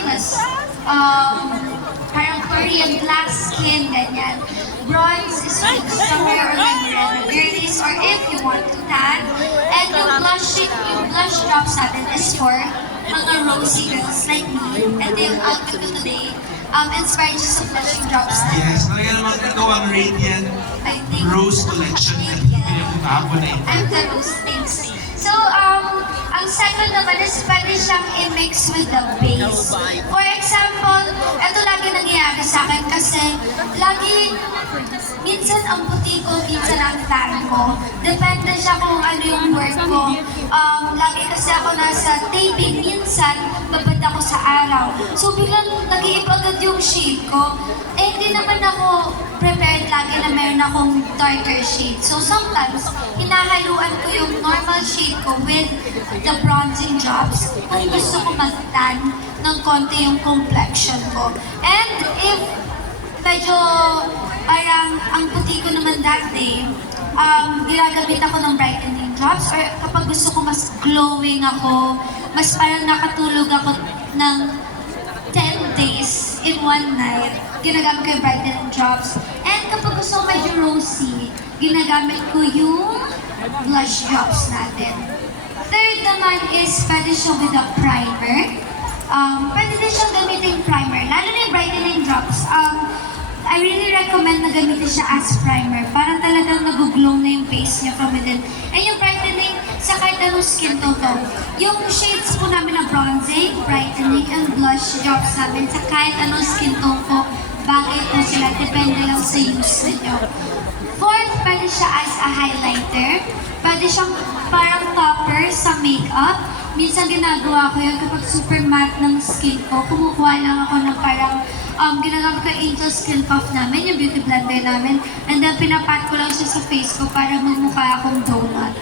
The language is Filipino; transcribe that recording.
famous, parang Korean black skin, ganyan. Bronze is with summer or like red girlies, or if you want to tan. And yung blush drops natin is for mga rosy girls like me. And yung outfit ko today, inspired just sa blushing drops natin. Yes, talaga naman ikaw ang radiant I think. rose collection na pinag-ahapon na ito. I'm the rose, thanks. So, ang second naman is pwede siyang i-mix with the base. For example, ito lagi nangyayari sa akin kasi minsan ang puti ko, minsan ang tan ko. Depende siya kung ano yung work ko. Lagi kasi ako nasa taping, minsan babad ako sa araw. So biglang nag-iiba agad yung shade ko. Eh hindi naman ako prepared lagi na meron akong darker shade. So sometimes, hinahaluan ko yung normal shade ko with the bronzing drops kung gusto ko mag-tan ng konti yung complexion ko. And if medyo parang ang puti ko naman dati, ginagamit ako ng brightening drops, or kapag gusto ko mas glowing ako, mas parang nakatulog ako ng 10 days in one night, ginagamit ko yung brightening drops. And kapag gusto ko medyo rosy, ginagamit ko yung blush drops natin. Third naman is pwede siya with a primer. Pwede din siyang gamitin primer, lalo na yung brightening drops. I really recommend na gamitin siya as primer para talagang nag-glow na yung face niya from within. And yung brightening sa kahit anong skin tone to. Yung shades po namin na bronzing, brightening, and blush drops namin sa kahit anong skin tone po. Bagay po sila, depende lang sa use ninyo. Fourth, pwede siya as a highlighter. Pwede siyang parang topper sa makeup. Minsan ginagawa ko yun kapag super matte ng skin ko. Kumukuha lang ako ng parang ginagamit ko Angel Skin Puff namin, yung beauty blender namin. And then pinapat ko lang siya sa face ko para magmukha akong donut.